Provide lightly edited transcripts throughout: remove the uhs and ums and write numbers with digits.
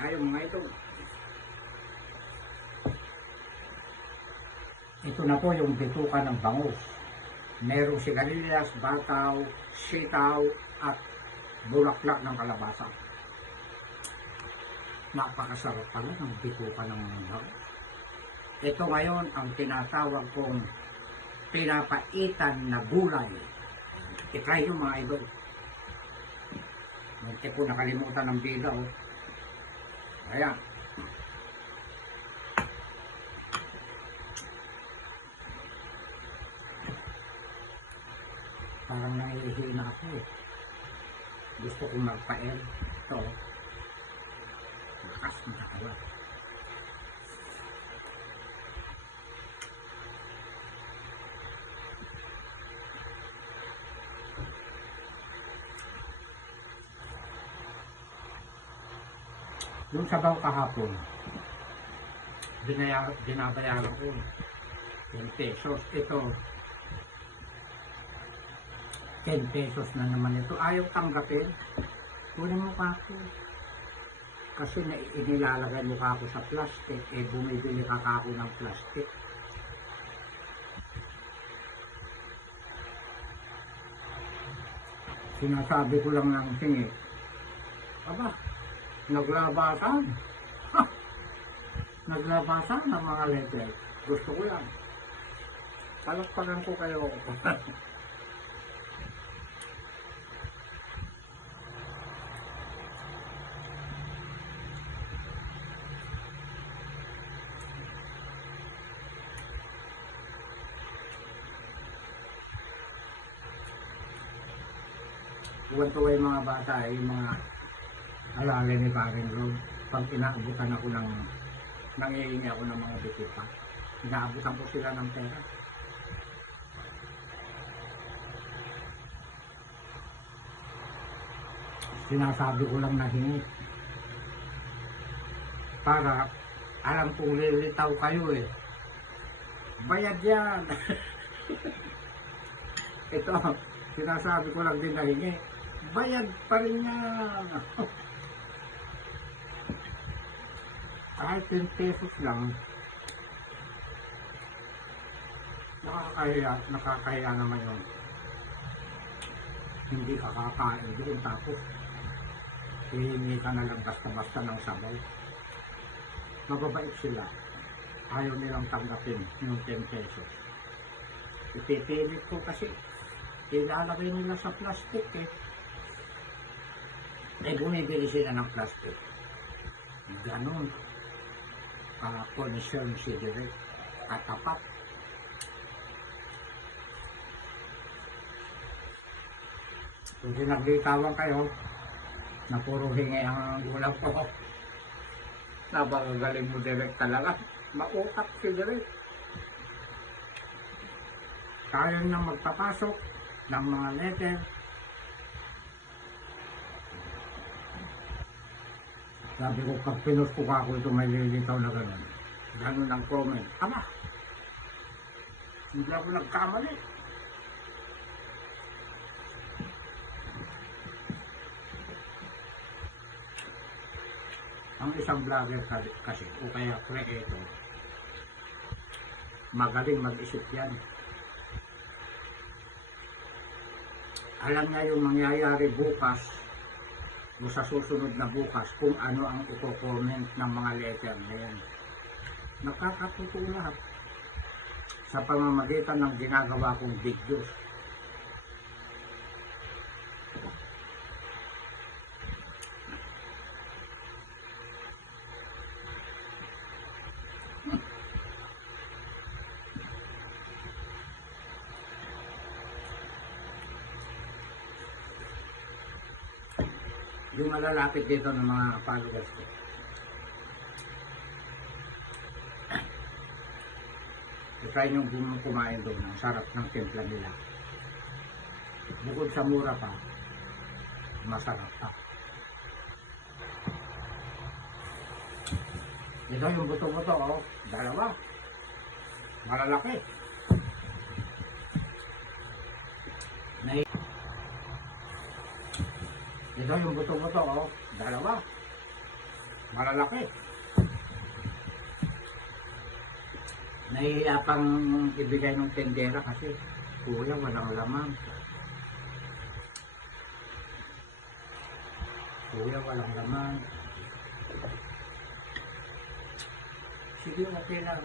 tayo mga ito. Ito na po yung bituka ng bangus. Merong sigarilyas, bataw, sitaw, at bulaklak ng kalabasa. Napakasarap pala ng bituka ng bangus. Ito ngayon ang tinatawag kong pinapaitan na gulay. I-try nyo mga idol. Hindi ko nakalimutan ng bida. Oh. Ayan. Parang nangihihi na ako eh. Gusto kong magpa-air. Ito. Lakas ng katawan. Yung sabaw kahapon, binabayaran ko 10 pesos. Ito, 10 pesos na naman ito. Ayaw tanggapin. Kunin mo ka ako. Kasi inilalagay mo ka ako sa plastic. Eh, bumibili ka ako ng plastic. Sinasabi ko lang ng tingi. Aba, naglabasan. Ha! Naglabasan ng mga letter. Gusto ko yan. Palakpakan ko kayo. Tuwan-tuwa yung mga bata, yung mga alala ni Paring Rob. Pag inaabutan ako ng nangihingi ako ng mga bituka, inaabutan ko sila ng pera. Sinasabi ko lang na hingi para alam kong lilitaw kayo eh. Bayad yan. Ito, sinasabi ko lang din na hingi. Bayad pa rin yan. Kahit 10 pesos lang, nakakahiya naman yun. Hindi ka kakain doon tapos hihingi ka na lang basta-basta ng sabaw. Mababait sila. Ayaw nilang tanggapin yung 10 pesos. Ipipilit ko kasi ilalagay nila sa plastic eh. Eh bumibili sila ng plastic. Ganon. Concern si Direk. Katapat. Kung sinaglitawan kayo na puro hingi ang ulam ko, napakagaling mo Direk talaga. Mautak si Direk. Kaya na magpapasok ng mga letter. Sabi ko, pag pinost ko ako ito, may lilitaw na gano'n. Gano'n ang comment. Ama! Hindi ako nagkamali. Ang isang vlogger kasi, o kaya creator, magaling mag-isip yan. Alam niya yung mangyayari bukas o sa susunod na bukas kung ano ang i-comment ng mga letter na yan. Nakakatotoo lahat sa pamamagitan ng ginagawa kong videos. Yung malalapit dito ng mga followers ko. I-try nyo kumain doon. Ang sarap ng timpla nila. Bukod sa mura pa, masarap pa. Ito yung buto-buto, oh. Dalawa. Malalaki. Ito yung buto-buto, oh. Dalawa. Malalaki. Nahihiya pang ibigay ng tendera kasi kuya walang laman. Kuya walang laman. Sige, okay lang.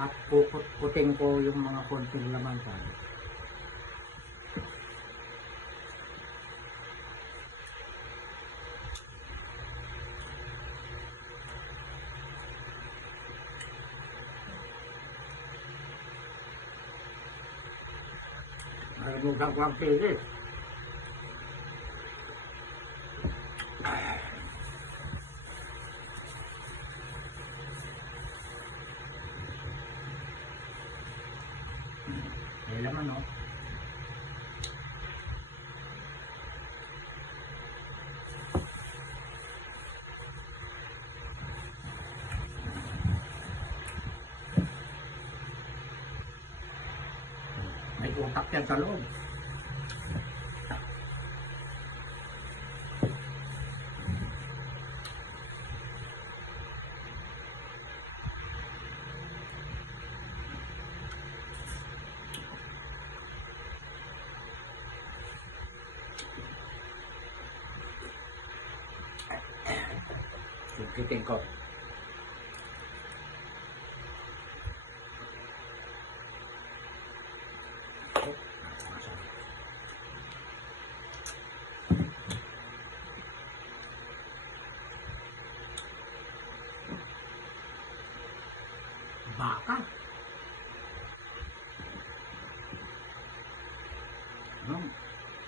At puput-putin ko yung mga konting laman tayo. Nalimutan ko ang pili. May laman, no? May utak yan sa loob. Sungkitin ko. Baka.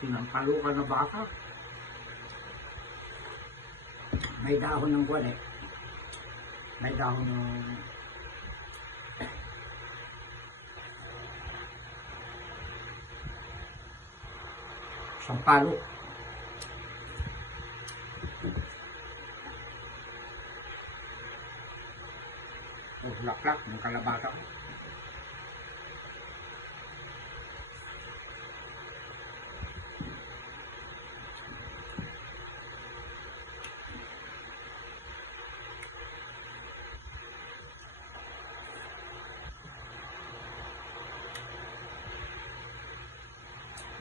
Tinampalukan na baka. May dahon ng guwan eh. May dahon ng sampalo. O laklak ng kalabasa.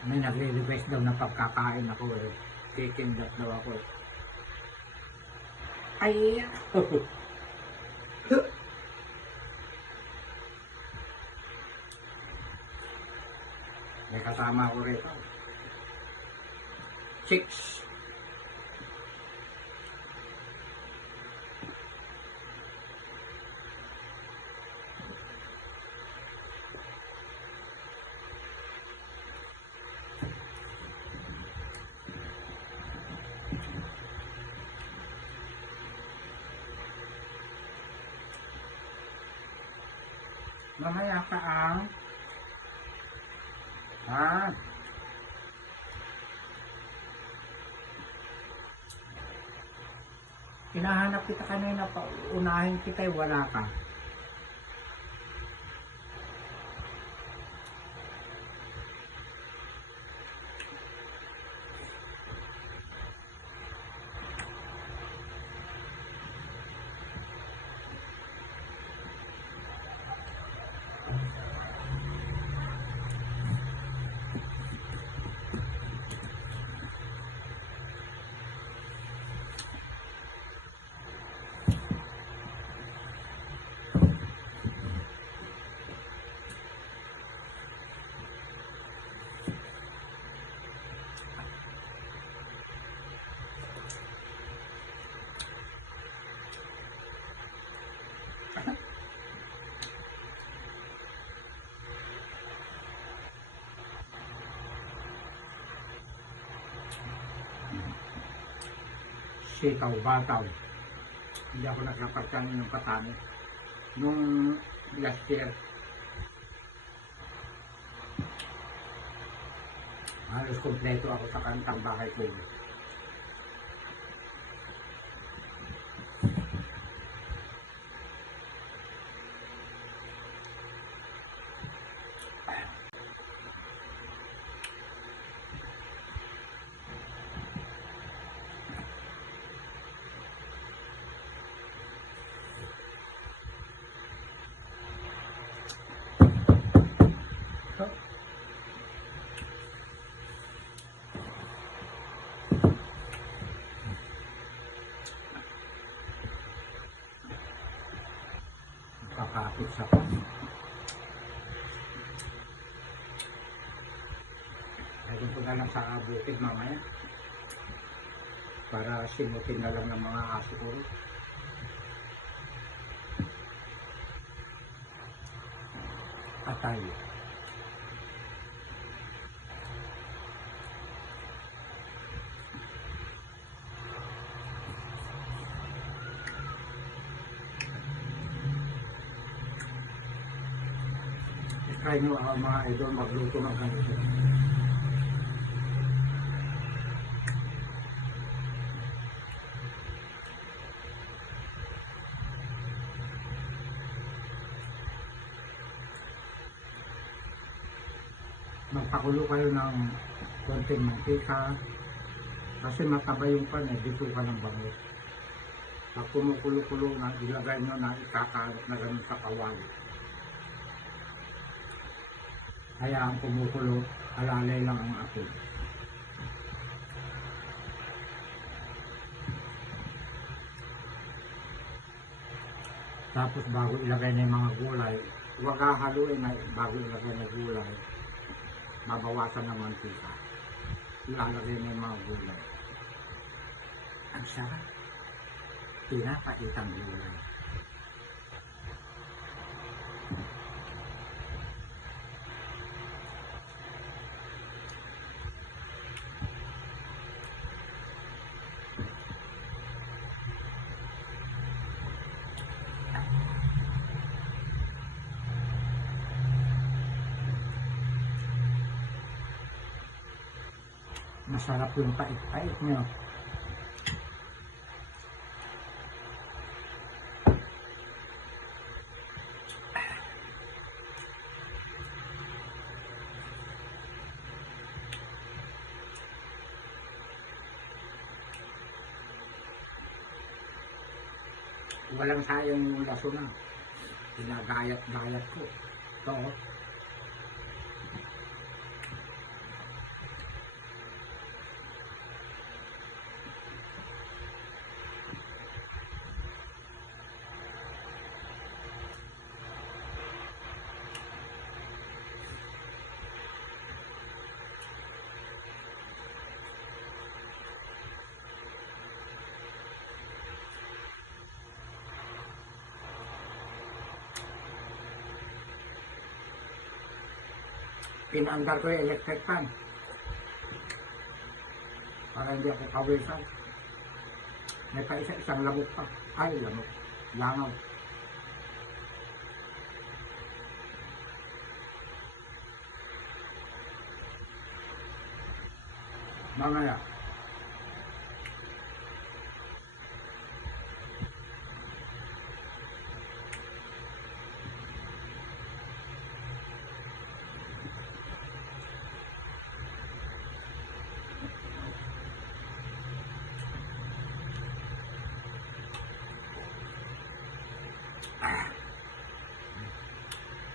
May nagre-request daw na pagkakain ako eh. Kikindat daw ako eh. Ay! May kasama ako rito. 6. Mamaya ka ang hinahanap kita kanina pa, unahin kita eh, wala ka. Sitaw, bataw. Hindi ako nagkapagkanin ng patani. Nung last year, halos kompleto ako sa kantang bahay ko. ko na lang sa bukid mamaya. Para simutin na lang ng mga aso ko. Atay. Try nyo mga idol magluto ng ganito. Magpakulo kayo ng konting mantika kasi mataba yung pan dito ka ng bangus. Pag kumukulo-kulo na ilagay nyo na ikakalat na ganun sa kawali. Kaya ang kumukulo, alalay lang ang apoy. Tapos bago ilagay na yung mga gulay, huwag hahaluin na bago ilagay na gulay, babawasan ng mantika. Ilalagay na yung mga gulay. Ang sarap. Pinapaitang gulay. Masarap yung pait-pait nyo. Walang sayang yung laso na. Pinagayat-gayat ko. Ito. Pinaandar ko yung electric fan para hindi ako kawisan. May pa isang lamok pa. Ay, lamok. Langaw. Mamaya.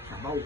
Sabaw.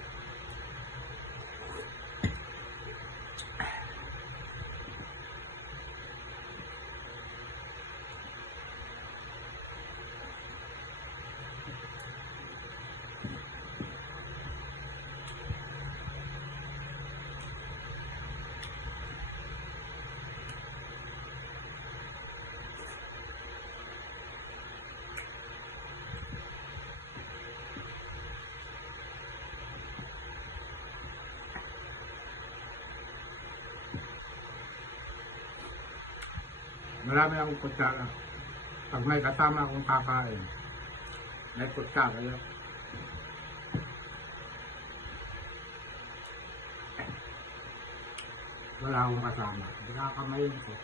Marami akong kutsara. Pag may kasama akong kakain, may kutsara lang. Wala akong kasama. Hindi kakamayin ko.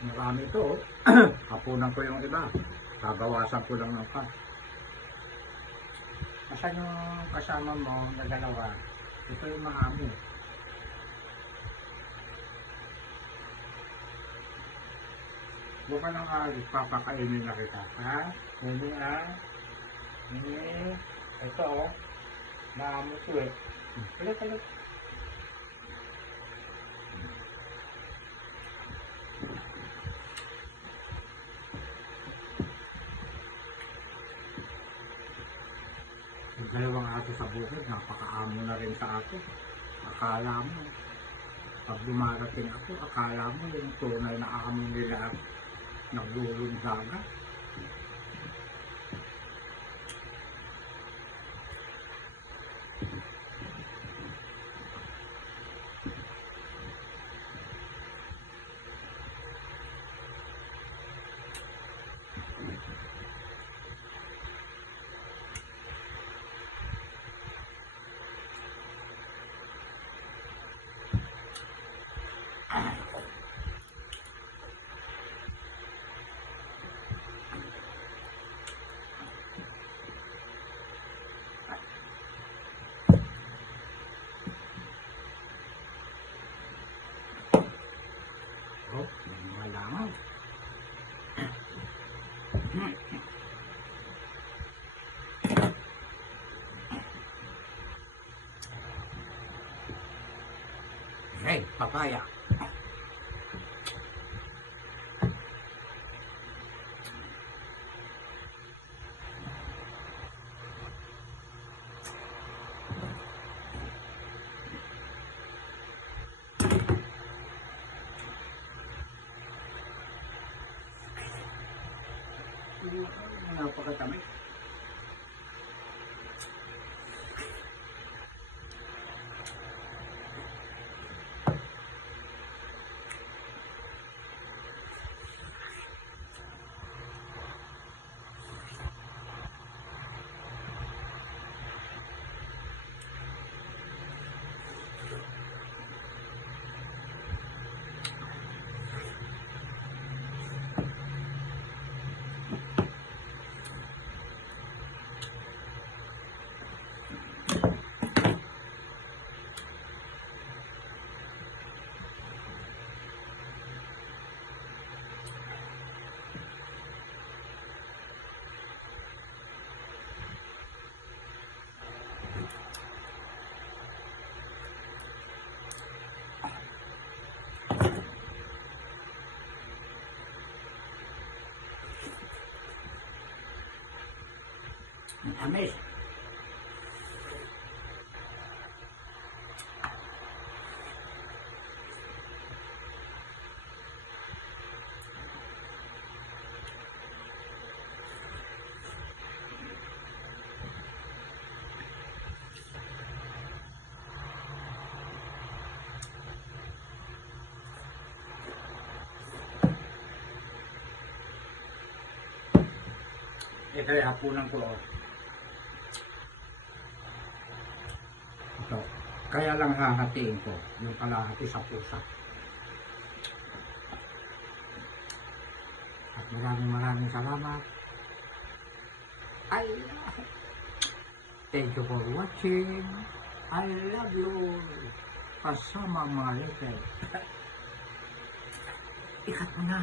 Marami ito. Hapunan ko yung iba. Babawasan ko lang ng pa. Asan yung kasama mo na dalawa? Ito yung marami. Huwag ka nang alis, papakainin na kita. Ha? Hindi Hindi. Ito Maamot ko eh. Kalit. aso sa bukid, napakaamo na rin sa ato. Akala mo, pag dumarating ako, akala mo yung tunay na amo nila naglulundaga. Oh, malangaw. Red papaya. Napakatamis. Ang tamis. Ito ay hapunan ko. Ito. Kaya lang hahatiin ko yung kalahati sa pusa. At maraming salamat. Thank you for watching. I love you all. Kasama mga letter. Ikat mo na.